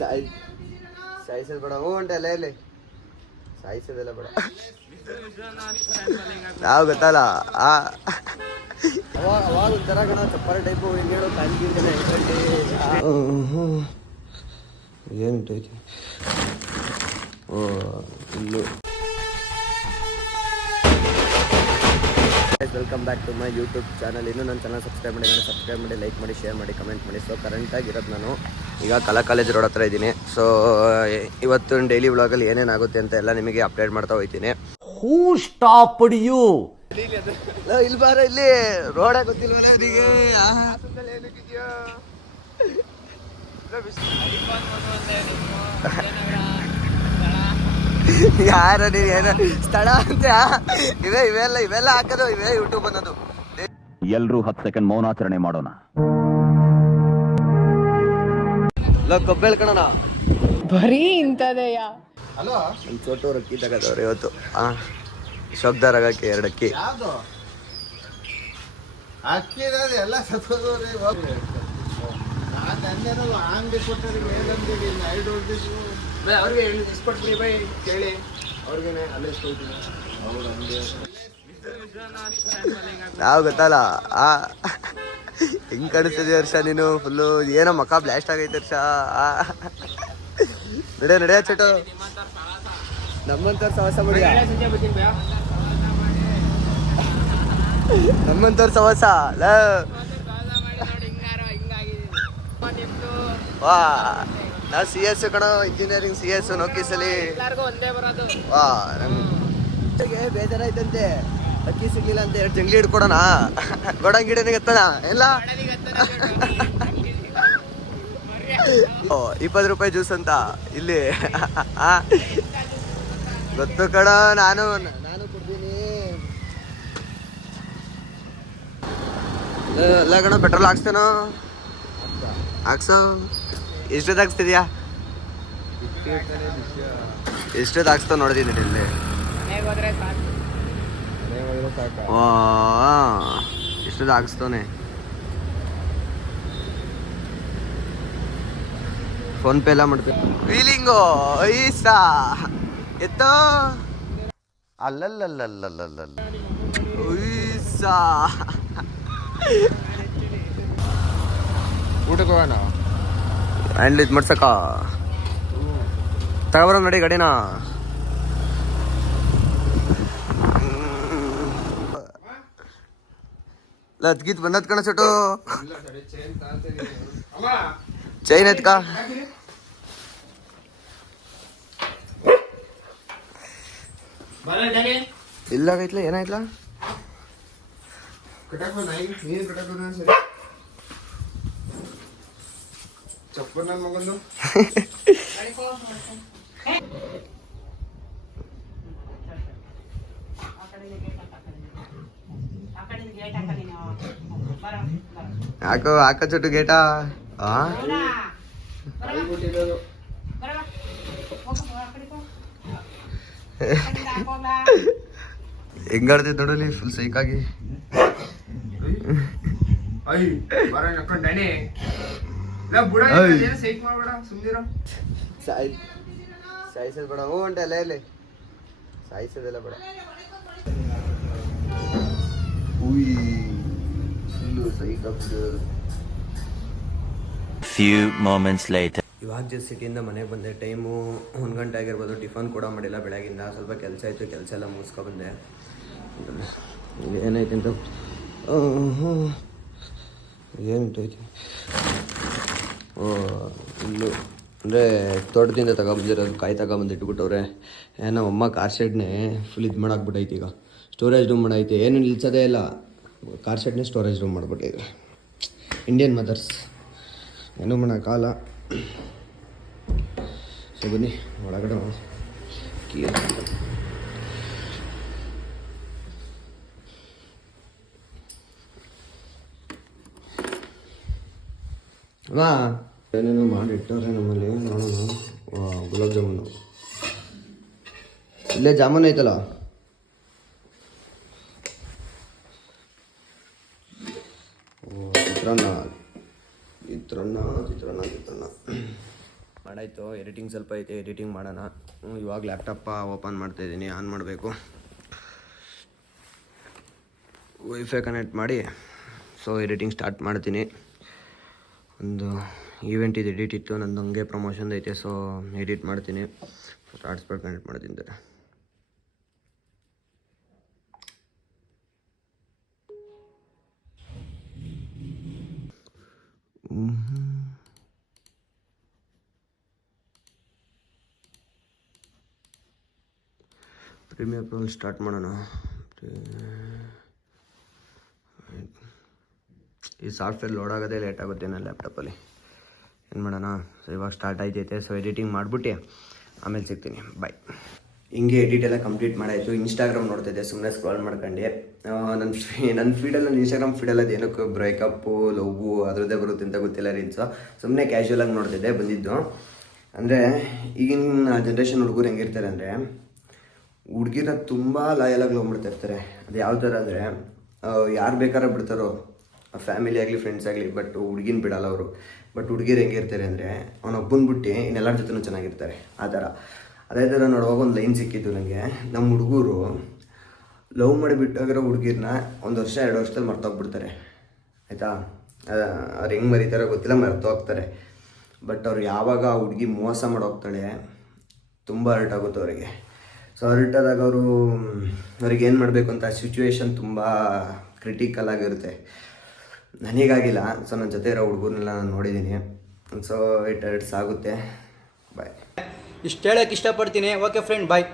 ಸಾಯಿ ಸಾಯಿಸೋದು ಬೇಡ ಹ್ಞೂ ಉಂಟೆ ಅಲ್ಲೇ ಇಲ್ಲಿ ಸಾಯಿಸೋದೆಲ್ಲ ಬೇಡ ನಾವು ಗೊತ್ತಲ್ಲ ಅವಾಗ ಒಂಥರ ಕಣ ಚಪ್ಪಾರೆ ಟೈಪು ಹಿಂಗೆ ಹೇಳೋ ಕಾಣ್ತಿದ್ದೇನೆ ಏನುಂಟೈತಿ ಓ ಇಲ್ಲೂ welcome back to my YouTube channel. ಇನ್ನೂ ನನ್ನ ಚಾನಲ್ ಸಬ್ಸ್ಕ್ರೈಬ್ ಮಾಡಿ ಲೈಕ್ ಮಾಡಿ ಶೇರ್ ಮಾಡಿ ಕಮೆಂಟ್ ಮಾಡಿ. ಸೊ ಕರೆಂಟಾಗಿರೋದು ನಾನು ಈಗ ಕಲಾ ಕಾಲೇಜ್ ರೋಡ್ ಹತ್ರ ಇದ್ದೀನಿ. ಸೊ ಇವತ್ತು ಡೈಲಿ ವ್ಲಾಗಲ್ಲಿ ಏನೇನಾಗುತ್ತೆ ಅಂತ ಎಲ್ಲ ನಿಮಗೆ ಅಪ್ಡೇಟ್ ಮಾಡ್ತಾ ಹೋಗ್ತೀನಿ. ಹೂ ಸ್ಟಾಪ್ಡ್ ಯು ಇಲ್ಲಿ ಬಾರ, ಇಲ್ಲಿ ರೋಡೇ ಗೊತ್ತಿಲ್ವಲ್ಲ ನನಗೆ. ಯಾರ ನೀನು ಏನ ಸ್ಥಳ ಅಂತ ಇವೆಲ್ಲ ಹಾಕೋದು ಇವೇ ಯೂಟ್ಯೂಬ್ ಅನ್ನೋದು. ಎಲ್ರೂ 10 ಸೆಕೆಂಡ್ ಮೌನಾಚರಣೆ ಮಾಡೋಣ. ಕೊಬ್ಬೆಳ್ ಕಣಣ ಬರೀ ಇಂಥದೆಯ. ನನ್ನ ಚೋಟು ಅಕ್ಕಿ ತಗದವ್ರೆ ಇವತ್ತು. ಶಬ್ದಾರ್ ಆಗಕ್ಕೆ 2 ಅಕ್ಕಿ ಅಕ್ಕಿ ಎಲ್ಲ ಸತ್ತೋದವ್ರಿ. ಅವ್ರಿಗೆ ಇಸ್ಕೊಟ್ಬಿಡಿ ಬೈ ಕೇಳಿ ಅವ್ರಿಗೇನೆ ಅಲ್ಲೇ ಇಸ್ಕೊಳ್ತೀನಿ. ನಾವು ಗೊತ್ತಲ್ಲ ಹೆಂಗ್ ಕಾಣಿಸ್ತಿದೆ ಹರ್ಷ ನೀನು ಫುಲ್ಲು ಏನೋ ಮಕ್ಕ ಬ್ಲಾಸ್ಟ್ ಆಗೈತೆ ಹರ್ಷ. ನಡೆಯ ಚೋಟು ನಮ್ಮಂತವ್ರ ಸವಾಸ ಮಾಡಿ, ನಮ್ಮಂತವ್ರ ಸವಾಸ ವಾ. ನಾವು CS ಕಣ, ಇಂಜಿನಿಯರಿಂಗ್ CS ನೋಕಿಸಲಿ. ವಾ ನಮ್ಗೆ ಬೇಜಾರಾಯ್ತಂತೆ ಅಕ್ಕಿ ಸಿಗ್ಲಿಲ್ಲ ಅಂತ 2 ಜಂಗ್ಲಿ ಹಿಡ್ಕೊಡೋಣ. ಗೋಡಂಗಿಡನಿಗೆ ಎತ್ತಣ ಎಲ್ಲ 20 ರೂಪಾಯಿ ಜ್ಯೂಸ್ ಅಂತ ಇಲ್ಲಿ ಗೊತ್ತು ಕಣ. ನಾನು ಕೊಡ್ತೀನಿ ಎಲ್ಲ ಕಣ. ಪೆಟ್ರೋಲ್ ಹಾಕ್ಸ್ತೇನೋ ಹಾಕ್ಸೋ. ಎಷ್ಟೊತ್ತು ಹಾಕ್ಸ್ತಿದ್ಯಾ? ಎಷ್ಟೊತ್ತು ಹಾಕ್ಸ್ತಾವ ನೋಡಿದೀನಿ ಇಲ್ಲಿ. ಎಷ್ಟೊತ್ತು ಹಾಕ್ಸ್ತಾನೆ. ಫೋನ್ ಪೇ ಎಲ್ಲ ಮಾಡ್ತೀನಿ. ವೀಲಿಂಗು ಐಸಾ ಎತ್ತೋ ಅಲ್ಲಲ್ಲಲ್ಲಲ್ಲಲ್ಲ ಐಸಾ. ಊಟಕ್ಕೆ ಹೋಗೋಣ. ಹ್ಯಾಂಡ್ಲ್ ಇದು ಮಾಡ್ಸಕ್ಕ ತಗೊಬರ ನಡಿ ಗಾಡಿನ. ಅದ್ಗೀತ್ ಬಂದದ್ ಕಣ ಚೋಟು. ಚೈನ್ ಎತ್ಕ. ಇಲ್ಲಾಗೈತ್ಲ ಏನಾಯ್ತಲ್ಲ ಚಪ್ಪರ್ ನನ್ನ ಮಗಂದು. ಹಾಕೋ ಚೋಟು ಗೇಟ. ಹೆಂಗಾಡ್ತೈತೆ ನೋಡಲಿ ಫುಲ್ ಸೈಕಾಗಿ. ಸಾಯಿಸೋದು ಬೇಡ ಹ್ಞೂ ಉಂಟೆ ಅಲ್ಲೇ ಇಲ್ಲಿ ಸಾಯಿಸೋದೆಲ್ಲ ಬೇಡ. Few moments later. ಇವಾಗ ಜಸ್ಟ್ ಸಿಟಿಯಿಂದ ಮನೆಗೆ ಬಂದೆ. ಟೈಮು 1 ಗಂಟೆ ಆಗಿರ್ಬೋದು. ಟಿಫನ್ ಕೂಡ ಮಾಡಿಲ್ಲ ಬೆಳಗಿಂದ. ಸ್ವಲ್ಪ ಕೆಲಸ ಇತ್ತು, ಕೆಲಸ ಎಲ್ಲ ಮುಗಿಸ್ಕೊಬಂದೆ. ಏನಾಯ್ತು ಅಂತ ಏನುಂಟೈತಿ. ಓ ಇಲ್ಲೂ ಅಂದರೆ ತೋಟದಿಂದ ತಗೊಬಂದಿರೋದು ಕಾಯಿ ತಗೊಬಂದು ಇಟ್ಬಿಟ್ಟವ್ರೆ. ನಮ್ಮ ಅಮ್ಮ ಕಾರ್ ಶೆಡ್ನೇ ಫುಲ್ ಇದು ಮಾಡಾಕ್ಬಿಟ್ಟೈತಿ. ಈಗ ಸ್ಟೋರೇಜ್ ರೂಮ್ ಮಾಡೈತೆ. ಏನು ನಿಲ್ಸೋದೇ ಇಲ್ಲ. ಕಾರ್ ಶೆಡ್ನೇ ಸ್ಟೋರೇಜ್ ರೂಮ್ ಮಾಡಿಬಿಟ್ಟಿದ್ರೆ ಇಂಡಿಯನ್ ಮದರ್ಸ್ ಏನೂ ಮಾಡೋಕ್ಕಾಗಲ್ಲ. ಸೊ ಬನ್ನಿ ಒಳಗಡೆ ಕೀ ಅಮ್ಮ ಏನೇನೋ ಮಾಡಿಟ್ಟವ್ರೆ ನಮ್ಮಲ್ಲಿ. ನೋಡೋಣ. ಗುಲಾಬ್ ಜಾಮೂನು ಇಲ್ಲೇ ಜಾಮೂನ್ ಐತಲ್ಲ. ಚಿತ್ರಾನ್ನ ಚಿತ್ರಾನ್ನ ಚಿತ್ರಾನ್ನ ಚಿತ್ರಾನ್ನ. ಮಾಡಾಯಿತು, ಎಡಿಟಿಂಗ್ ಸ್ವಲ್ಪ ಐತೆ, ಎಡಿಟಿಂಗ್ ಮಾಡೋಣ. ಇವಾಗ ಲ್ಯಾಪ್ಟಾಪ ಓಪನ್ ಮಾಡ್ತಾಯಿದ್ದೀನಿ, ಆನ್ ಮಾಡಬೇಕು, ವೈಫೈ ಕನೆಕ್ಟ್ ಮಾಡಿ ಸೊ ಎಡಿಟಿಂಗ್ ಸ್ಟಾರ್ಟ್ ಮಾಡ್ತೀನಿ. ಒಂದು ಈವೆಂಟ್ ಇದು ಎಡಿಟ್ ಇತ್ತು ನಂದು, ಹಂಗೆ ಪ್ರಮೋಷನ್ ಐತೆ, ಸೊ ಎಡಿಟ್ ಮಾಡ್ತೀನಿ. ಹಾಟ್ಸ್ಪಾಟ್ ಕನೆಕ್ಟ್ ಮಾಡ್ತೀನಿ. ಪ್ರೀಮಿಯರ್ ಪ್ರೋ ಸ್ಟಾರ್ಟ್ ಮಾಡೋಣ. ಈ ಸಾಫ್ಟ್ವೇರ್ ಲೋಡ್ ಆಗೋದೇ ಲೇಟ್ ಆಗುತ್ತೆ ನನ್ನ ಲ್ಯಾಪ್ಟಾಪಲ್ಲಿ. ಏನು ಮಾಡೋಣ? ಸೊ ಇವಾಗ ಸ್ಟಾರ್ಟ್ ಆಯ್ತೈತೆ. ಸೊ ಎಡಿಟಿಂಗ್ ಮಾಡಿಬಿಟ್ಟು ಆಮೇಲೆ ಸಿಗ್ತೀನಿ. ಬಾಯ್. ಹಿಂಗೆ ಎಡಿಟ್ ಎಲ್ಲ ಕಂಪ್ಲೀಟ್ ಮಾಡಾಯಿತು. ಇನ್ಸ್ಟಾಗ್ರಾಮ್ ನೋಡ್ತಿದ್ದೆ, ಸುಮ್ಮನೆ ಸ್ಕ್ರಾಲ್ ಮಾಡ್ಕೊಂಡು. ನನ್ನ ಫೀಡಲ್ಲಿ, ನನ್ನ ಇನ್ಸ್ಟಾಗ್ರಾಮ್ ಫೀಡಲ್ಲಿ ಅದು ಏನಕ್ಕೆ ಬ್ರೇಕಪ್ಪು, ಲವ್ವು ಅದರದ್ದೇ ಬರುತ್ತೆ ಅಂತ ಗೊತ್ತಿಲ್ಲ ರೀಲ್ಸು. ಸುಮ್ಮನೆ ಕ್ಯಾಶುವಲಾಗಿ ನೋಡ್ತಿದ್ದೆ, ಬಂದಿದ್ದು. ಅಂದರೆ ಈಗಿನ ಜನ್ರೇಷನ್ ಹುಡುಗರು ಹೆಂಗಿರ್ತಾರೆ ಅಂದರೆ, ಹುಡುಗಿರ ತುಂಬ ಲಾಯಲಾಗಿ ಲವ್ ಮಾಡ್ತಾ ಇರ್ತಾರೆ. ಅದು ಯಾವ ಥರ ಅಂದರೆ, ಯಾರು ಬೇಕಾದ್ರೆ ಬಿಡ್ತಾರೋ, ಫ್ಯಾಮಿಲಿ ಆಗಲಿ ಫ್ರೆಂಡ್ಸ್ ಆಗಲಿ, ಬಟ್ ಹುಡುಗಿನ ಬಿಡಲ್ಲ ಅವರು. ಬಟ್ ಹುಡುಗಿರು ಹೆಂಗಿರ್ತಾರೆ ಅಂದರೆ, ಅವನೊಬ್ಬನ ಬಿಟ್ಟು ಇನ್ನೆಲ್ಲರ ಜೊತೆನೂ ಚೆನ್ನಾಗಿರ್ತಾರೆ. ಆ ಥರ. ಅದೇ ಥರ ನೋಡುವಾಗ ಒಂದು ಲೈನ್ ಸಿಕ್ಕಿದ್ದು ನನಗೆ. ನಮ್ಮ ಹುಡುಗರು ಲವ್ ಮಾಡಿ ಬಿಟ್ಟಾಗಿರೋ ಹುಡುಗಿರನ್ನ 1 ವರ್ಷ 2 ವರ್ಷದಲ್ಲಿ ಮರ್ತೋಗ್ಬಿಡ್ತಾರೆ, ಆಯಿತಾ? ಅವ್ರು ಹೆಂಗೆ ಮರೀತಾರೋ ಗೊತ್ತಿಲ್ಲ, ಮರ್ತೋಗ್ತಾರೆ. ಬಟ್ ಅವ್ರು ಯಾವಾಗ ಆ ಹುಡುಗಿ ಮೋಸ ಮಾಡೋಗ್ತಾಳೆ, ತುಂಬ ಹರ್ಟ್ ಆಗುತ್ತೆ ಅವರಿಗೆ. ಸೊ ಹರ್ಟ್ ಆದಾಗ ಅವ್ರಿಗೆ ಏನು ಮಾಡಬೇಕು ಅಂತ ಸಿಚುವೇಶನ್ ತುಂಬ ಕ್ರಿಟಿಕಲ್ ಆಗಿರುತ್ತೆ. ನನಗಾಗಿಲ್ಲ. ಸೊ ನನ್ನ ಜೊತೆ ಇರೋ ಹುಡುಗರನ್ನೆಲ್ಲ ನಾನು ನೋಡಿದ್ದೀನಿ. ಸೊ ಇಟ್ ಹರ್ಟ್ಸ್ ಆಗುತ್ತೆ. ಬಾಯ್. ಇಷ್ಟು ಹೇಳೋಕ್ಕೆ ಇಷ್ಟಪಡ್ತೀನಿ. ಓಕೆ ಫ್ರೆಂಡ್, ಬಾಯ್.